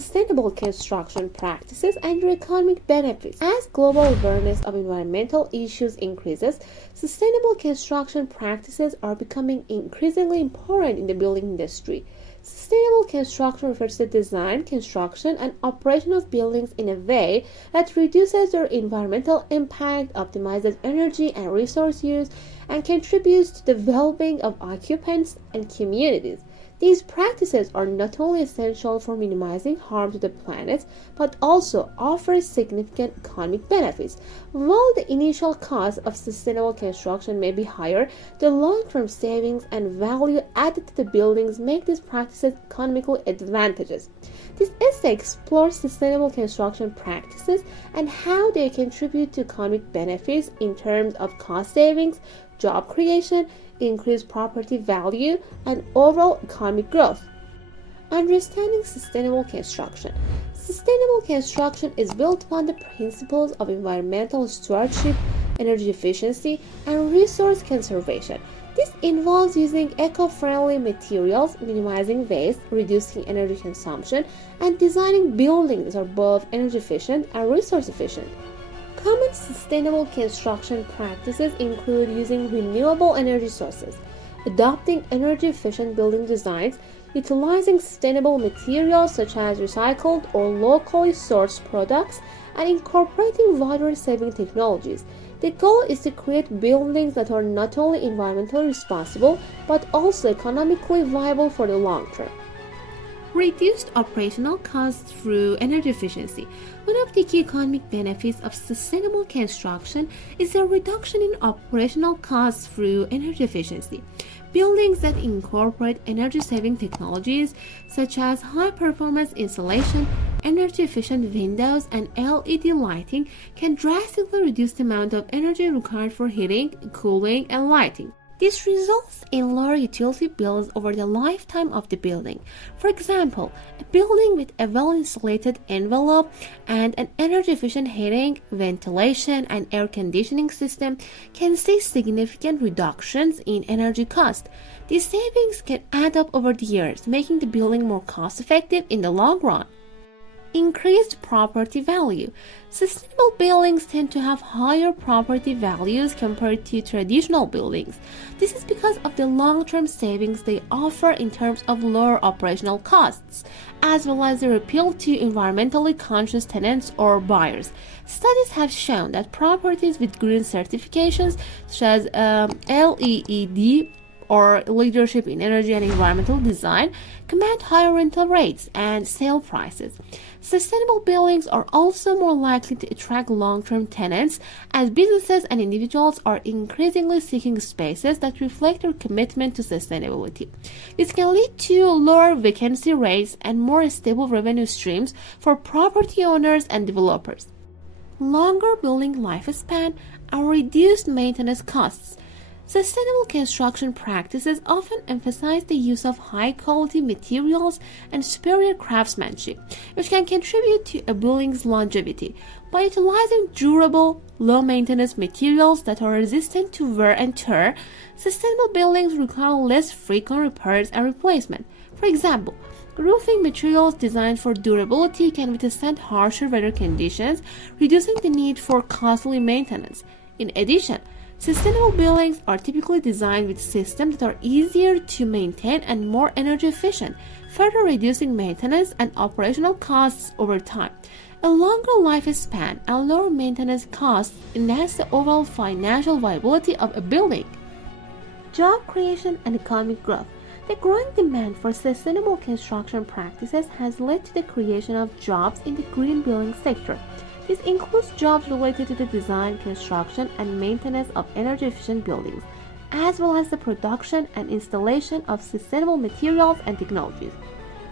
sustainable construction practices and their economic benefits. As global awareness of environmental issues increases, sustainable construction practices are becoming increasingly important in the building industry. Sustainable construction refers to the design, construction, and operation of buildings in a way that reduces their environmental impact, optimizes energy and resource use, and contributes to the well-being of occupants and communities. These practices are not only essential for minimizing harm to the planet, but also offer significant economic benefits. While the initial cost of sustainable construction may be higher, the long-term savings and value added to the buildings make these practices economically advantageous. This essay explores sustainable construction practices and how they contribute to economic benefits in terms of cost savings, job creation, increased property value, and overall economic growth. Understanding sustainable construction. Sustainable construction is built upon the principles of environmental stewardship, energy efficiency, and resource conservation. This involves using eco-friendly materials, minimizing waste, reducing energy consumption, and designing buildings that are both energy efficient and resource efficient. Common sustainable construction practices include using renewable energy sources, adopting energy-efficient building designs, utilizing sustainable materials such as recycled or locally sourced products, and incorporating water-saving technologies. The goal is to create buildings that are not only environmentally responsible, but also economically viable for the long term. Reduced operational costs through energy efficiency. One of the key economic benefits of sustainable construction is a reduction in operational costs through energy efficiency. Buildings that incorporate energy-saving technologies such as high-performance insulation, energy-efficient windows, and LED lighting can drastically reduce the amount of energy required for heating, cooling, and lighting. This results in lower utility bills over the lifetime of the building. For example, a building with a well-insulated envelope and an energy-efficient heating, ventilation, and air conditioning system can see significant reductions in energy cost. These savings can add up over the years, making the building more cost-effective in the long run. Increased property value. Sustainable buildings tend to have higher property values compared to traditional buildings. This is because of the long-term savings they offer in terms of lower operational costs, as well as their appeal to environmentally conscious tenants or buyers. Studies have shown that properties with green certifications, such as LEED, or leadership in energy and environmental design, command higher rental rates and sale prices. Sustainable buildings are also more likely to attract long-term tenants, as businesses and individuals are increasingly seeking spaces that reflect their commitment to sustainability. This can lead to lower vacancy rates and more stable revenue streams for property owners and developers. Longer building lifespan and reduced maintenance costs. Sustainable construction practices often emphasize the use of high-quality materials and superior craftsmanship, which can contribute to a building's longevity. By utilizing durable, low-maintenance materials that are resistant to wear and tear, sustainable buildings require less frequent repairs and replacement. For example, roofing materials designed for durability can withstand harsher weather conditions, reducing the need for costly maintenance. In addition, sustainable buildings are typically designed with systems that are easier to maintain and more energy efficient, further reducing maintenance and operational costs over time. A longer lifespan and lower maintenance costs enhance the overall financial viability of a building. Job creation and economic growth. The growing demand for sustainable construction practices has led to the creation of jobs in the green building sector. This includes jobs related to the design, construction, and maintenance of energy-efficient buildings, as well as the production and installation of sustainable materials and technologies.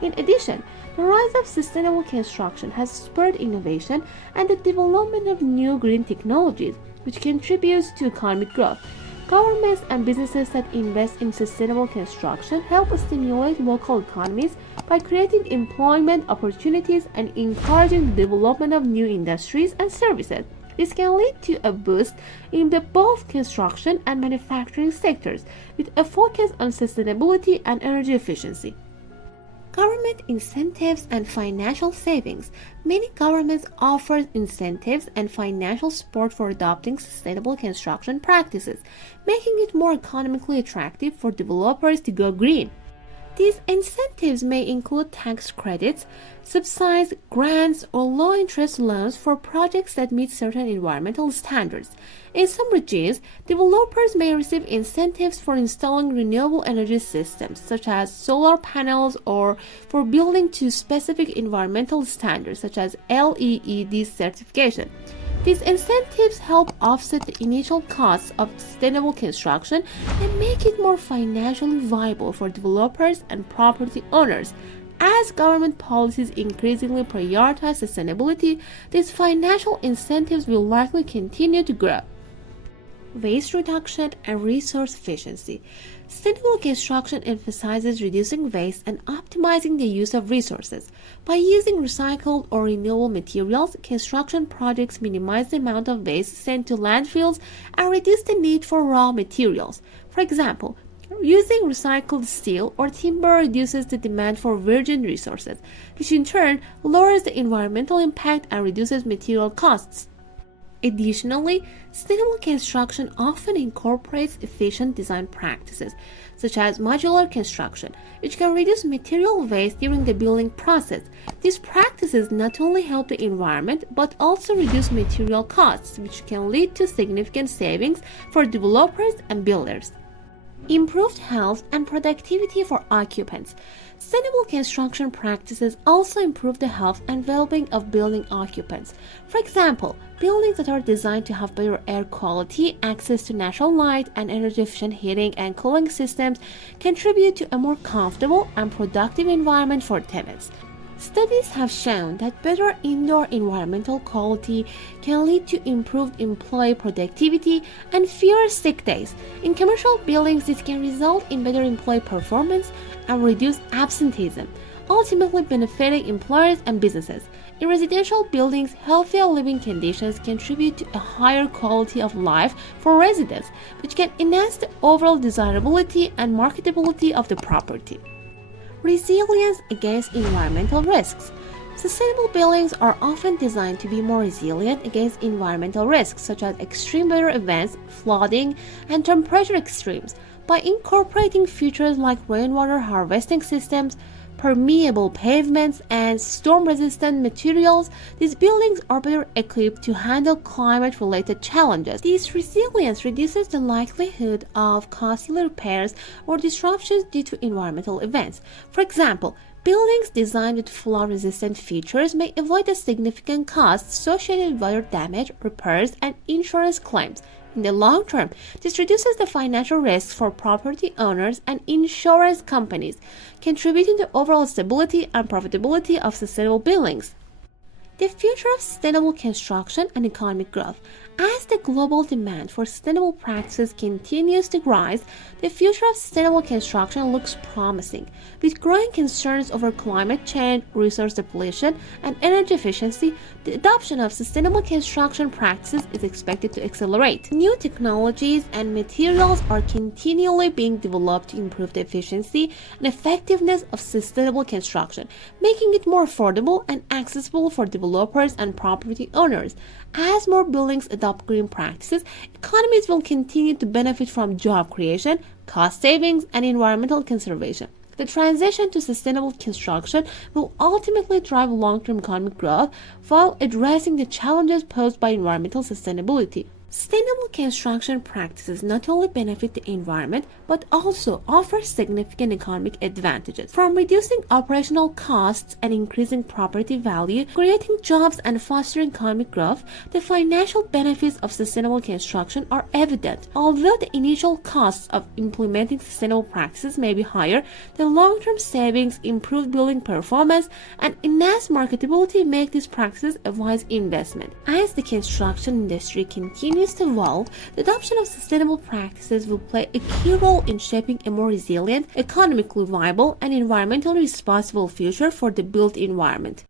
In addition, the rise of sustainable construction has spurred innovation and the development of new green technologies, which contributes to economic growth. Governments and businesses that invest in sustainable construction help stimulate local economies by creating employment opportunities and encouraging the development of new industries and services. This can lead to a boost in both construction and manufacturing sectors, with a focus on sustainability and energy efficiency. Government incentives and financial savings. Many governments offer incentives and financial support for adopting sustainable construction practices, making it more economically attractive for developers to go green. These incentives may include tax credits, subsidies, grants, or low-interest loans for projects that meet certain environmental standards. In some regions, developers may receive incentives for installing renewable energy systems, such as solar panels, or for building to specific environmental standards, such as LEED certification. These incentives help offset the initial costs of sustainable construction and make it more financially viable for developers and property owners. As government policies increasingly prioritize sustainability, these financial incentives will likely continue to grow. Waste reduction and resource efficiency. Sustainable construction emphasizes reducing waste and optimizing the use of resources. By using recycled or renewable materials, construction projects minimize the amount of waste sent to landfills and reduce the need for raw materials. For example, using recycled steel or timber reduces the demand for virgin resources, which in turn lowers the environmental impact and reduces material costs. Additionally, sustainable construction often incorporates efficient design practices, such as modular construction, which can reduce material waste during the building process. These practices not only help the environment, but also reduce material costs, which can lead to significant savings for developers and builders. Improved health and productivity for occupants. Sustainable construction practices also improve the health and well-being of building occupants. For example, buildings that are designed to have better air quality, access to natural light, and energy-efficient heating and cooling systems contribute to a more comfortable and productive environment for tenants. Studies have shown that better indoor environmental quality can lead to improved employee productivity and fewer sick days. In commercial buildings, this can result in better employee performance and reduced absenteeism, ultimately benefiting employers and businesses. In residential buildings, healthier living conditions contribute to a higher quality of life for residents, which can enhance the overall desirability and marketability of the property. Resilience against environmental risks. Sustainable buildings are often designed to be more resilient against environmental risks such as extreme weather events, flooding, and temperature extremes. By incorporating features like rainwater harvesting systems, permeable pavements, and storm-resistant materials, these buildings are better equipped to handle climate-related challenges. This resilience reduces the likelihood of costly repairs or disruptions due to environmental events. For example, buildings designed with flood-resistant features may avoid the significant costs associated with weather damage, repairs, and insurance claims. In the long term, this reduces the financial risks for property owners and insurance companies, contributing to overall stability and profitability of sustainable buildings. The future of sustainable construction and economic growth. As the global demand for sustainable practices continues to rise, the future of sustainable construction looks promising. With growing concerns over climate change, resource depletion, and energy efficiency, the adoption of sustainable construction practices is expected to accelerate. New technologies and materials are continually being developed to improve the efficiency and effectiveness of sustainable construction, making it more affordable and accessible for developers and property owners. As more buildings adopt green practices, economies will continue to benefit from job creation, cost savings, and environmental conservation. The transition to sustainable construction will ultimately drive long-term economic growth while addressing the challenges posed by environmental sustainability. Sustainable construction practices not only benefit the environment but also offer significant economic advantages. From reducing operational costs and increasing property value, creating jobs and fostering economic growth, the financial benefits of sustainable construction are evident. Although the initial costs of implementing sustainable practices may be higher, the long-term savings, improved building performance, and enhanced marketability make these practices a wise investment. As the construction industry continues to evolve, the adoption of sustainable practices will play a key role in shaping a more resilient, economically viable, and environmentally responsible future for the built environment.